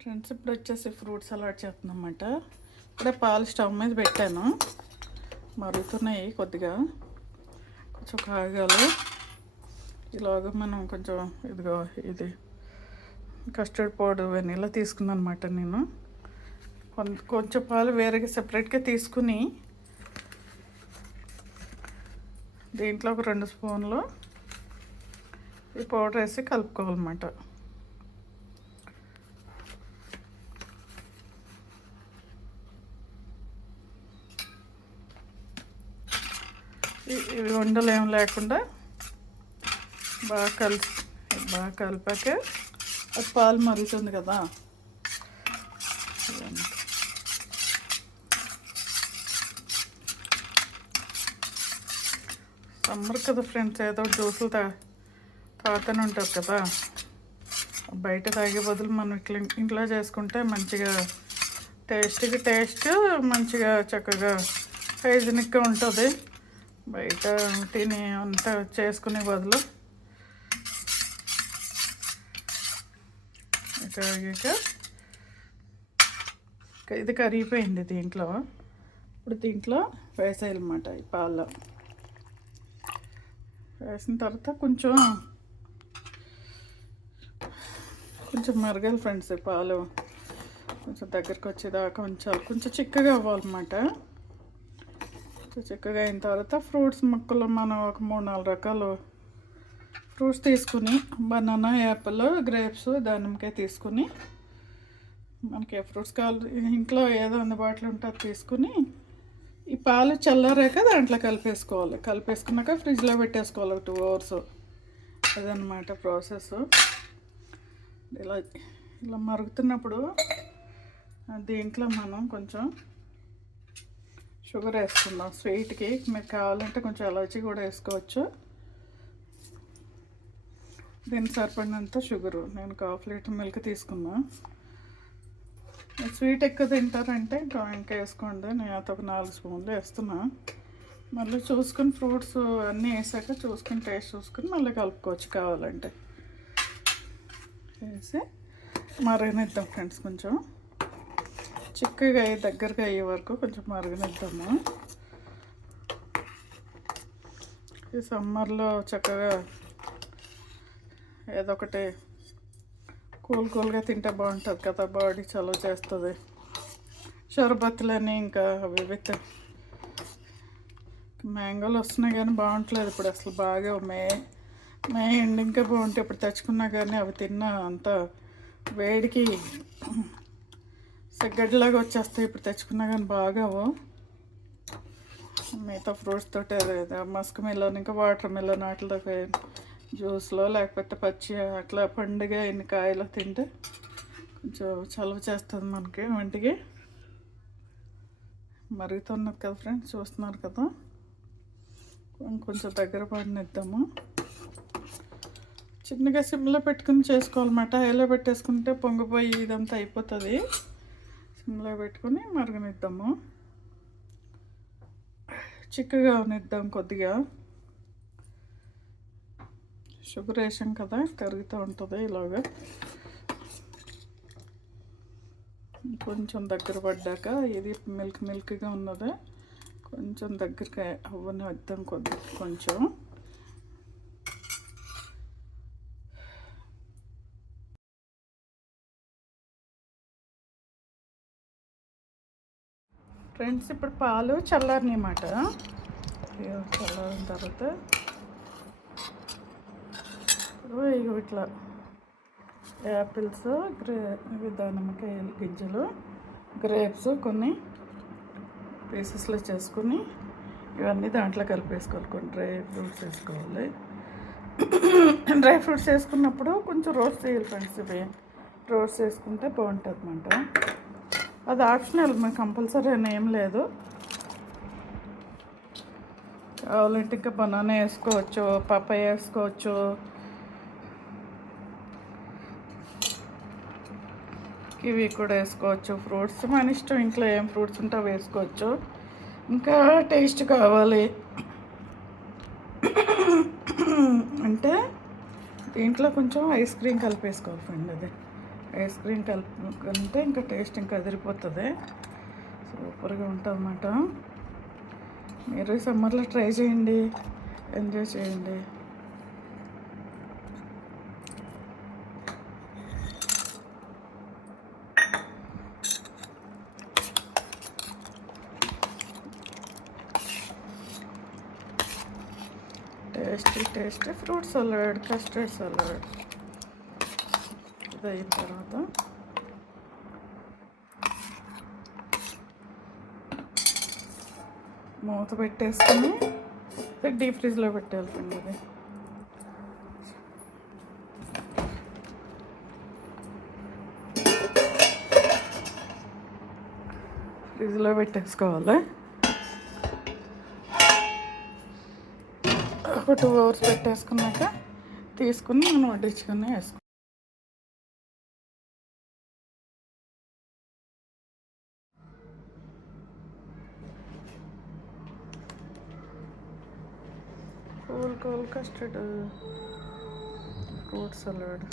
Friends ఇప్పుడు వచ్చేసి fruit salad చేస్తున్నామన్నమాట. ఇప్పుడే పాలు స్టవ్ మీద పెట్టాను, మరుగుతున్నాయి. కొద్దిగా కొంచెం కాగాలి. ఇలాగ మనం కొంచెం ఇది కస్టర్డ్ పౌడర్ వెనీలా తీసుకున్నాను అనమాట. నేను కొంచెం పాలు వేరేగా సెపరేట్గా తీసుకుని దీంట్లో ఒక 2 స్పూన్లు ఈ పౌడర్ వేసి కలుపుకోవాలన్నమాట. ఇవి ఉండలు ఏం లేకుండా బాగా కలిపాక అది పాలు మరుగుతుంది కదా, సమ్మర్ కదా ఫ్రెండ్స్, ఏదో జ్యూసులు తాగుతూనే ఉంటుంది కదా. బయట తాగే బదులు మనం ఇంట్లో చేసుకుంటే మంచిగా టేస్ట్ మంచిగా చక్కగా హైజీనిక్గా ఉంటుంది. బయట తిని అంతా చేసుకునే బదులు ఇది కరిగిపోయింది. ఇప్పుడు దీంట్లో వేసేయాలన్నమాట. ఈ పాలు వేసిన తర్వాత కొంచెం మరగాలి ఫ్రెండ్స్. ఈ పాలు కొంచెం దగ్గరికి వచ్చేదాకా ఉంచాలి. కొంచెం చిక్కగా అవ్వాలన్నమాట. చిక్కగా అయిన తర్వాత ఫ్రూట్స్ ముక్కలు మనం ఒక 3-4 రకాలు ఫ్రూట్స్ తీసుకుని, బనానా, యాపిల్, గ్రేప్స్, దానిమ్మకాయ తీసుకుని, మనకి ఏ ఫ్రూట్స్ కావాలి ఇంట్లో ఏదో అందుబాటులో ఉంటే అది తీసుకుని ఈ పాలు చల్లారాక దాంట్లో కలిపేసుకున్నాక ఫ్రిడ్జ్లో పెట్టేసుకోవాలి 2 hours. అదనమాట ప్రాసెస్. ఇలా మరుగుతున్నప్పుడు దీంట్లో మనం కొంచెం షుగర్ వేసుకుందాం. స్వీట్కి మీరు కావాలంటే కొంచెం ఎలాచీ కూడా వేసుకోవచ్చు. దీనికి సరిపడినంత షుగరు. నేను 1/2 లీటర్ మిల్క్ తీసుకున్నా. స్వీట్ ఎక్కువ తింటారంటే ఇంకా వేసుకోండి. నేను ఒక 4 స్పూన్లు వేస్తున్నా. మళ్ళీ చూసుకుని ఫ్రూట్స్ అన్నీ వేసాక చూసుకుని టేస్ట్ చూసుకుని మళ్ళీ కలుపుకోవచ్చు కావాలంటే. వేసి మరగనిద్దాం ఫ్రెండ్స్. కొంచెం చిక్కగా దగ్గరగా అయ్యే వరకు కొంచెం మరగనిద్దాము. ఈ సమ్మర్లో చక్కగా ఏదో ఒకటి కూల్గా తింటే బాగుంటుంది కదా, బాడీ చలవ చేస్తుంది. షర్బత్తులని ఇంకా అవి మ్యాంగోలు వస్తున్నాయి కానీ బాగుంటలేదు ఇప్పుడు అసలు. బాగా మే ఎండ్ ఇంకా బాగుంటాయి. ఇప్పుడు తెచ్చుకున్నా కానీ అవి తిన్నా అంత వేడికి గడ్డలాగా వచ్చేస్తాయి. ఇప్పుడు తెచ్చుకున్నా కానీ బాగావు. మిగతా ఫ్రూట్స్ తోటి మస్క్ మిలన్, ఇంకా వాటర్ మిలన్ వాటిలో జ్యూస్లో లేకపోతే పచ్చి అట్లా పండుగ ఎన్ని కాయలు తింటే కొంచెం చలవ చేస్తుంది మనకి వంటికి. మరుగుతున్నది కదా ఫ్రెండ్స్, చూస్తున్నారు కదా. కొంచెం దగ్గర పడినిద్దాము. చిన్నగా సిమ్లో పెట్టుకుని చేసుకోవాలన్నమాట. హైలో పెట్టేసుకుంటే పొంగిపోయి ఇదంతా అయిపోతుంది. సిమ్లో పెట్టుకుని మరగనిద్దాము. చిక్కగా అవనిద్దాం కొద్దిగా. షుగర్ వేసాం కదా, కరుగుతూ ఉంటుంది ఇలాగా. కొంచెం దగ్గర పడ్డాక ఇది మిల్క్గా ఉన్నది. కొంచెం దగ్గరగా అవ్వనిద్దాం కొంచెం. ఫ్రెండ్స్ ఇప్పుడు పాలు చల్లారనమాట. చల్లారిన తర్వాత ఇట్లా యాపిల్స్, దానిమ్మకాయ గింజలు, గ్రేప్స్ కొన్ని పీసెస్లో చేసుకుని ఇవన్నీ దాంట్లో కలిపేసుకోవాలి. కొన్ని డ్రై ఫ్రూట్స్ వేసుకోవాలి. డ్రై ఫ్రూట్స్ వేసుకున్నప్పుడు కొంచెం రోస్ట్ చేయాలి ఫ్రెండ్స్. ఇవి రోస్ట్ చేసుకుంటే బాగుంటుంది అన్నమాట. అది ఆప్షనల్, మనకు కంపల్సరీ అని ఏం లేదు. కావాలంటే ఇంకా బనానా వేసుకోవచ్చు, పపాయ వేసుకోవచ్చు, కివి కూడా వేసుకోవచ్చు. ఫ్రూట్స్ మన ఇష్టం, ఇంట్లో ఏం ఫ్రూట్స్ ఉంటే వేసుకోవచ్చు. ఇంకా టేస్ట్ కావాలి అంటే దీంట్లో కొంచెం ఐస్ క్రీమ్ కలిపేసుకోవాలి ఫ్రెండ్. అది ఐస్ క్రీమ్ కలుపుకుంటే ఇంకా టేస్ట్ ఇంకా అదిరిపోతుంది. సూపర్గా ఉంటుందన్నమాట. మీరు సమ్మర్లో ట్రై చేయండి, ఎంజాయ్ చేయండి. Tasty fruit salad, custard salad. ఇది అయిన తర్వాత మూత పెట్టేసుకుని డీప్ ఫ్రిడ్జ్లో పెట్టేయాల్సింది. ఇది ఫ్రిడ్జ్లో పెట్టేసుకోవాలి. ఒక 2 hours పెట్టేసుకున్నాక తీసుకుని మనం వడ్డించుకొని వేసుకోవాలి. Cool custard fruit salad.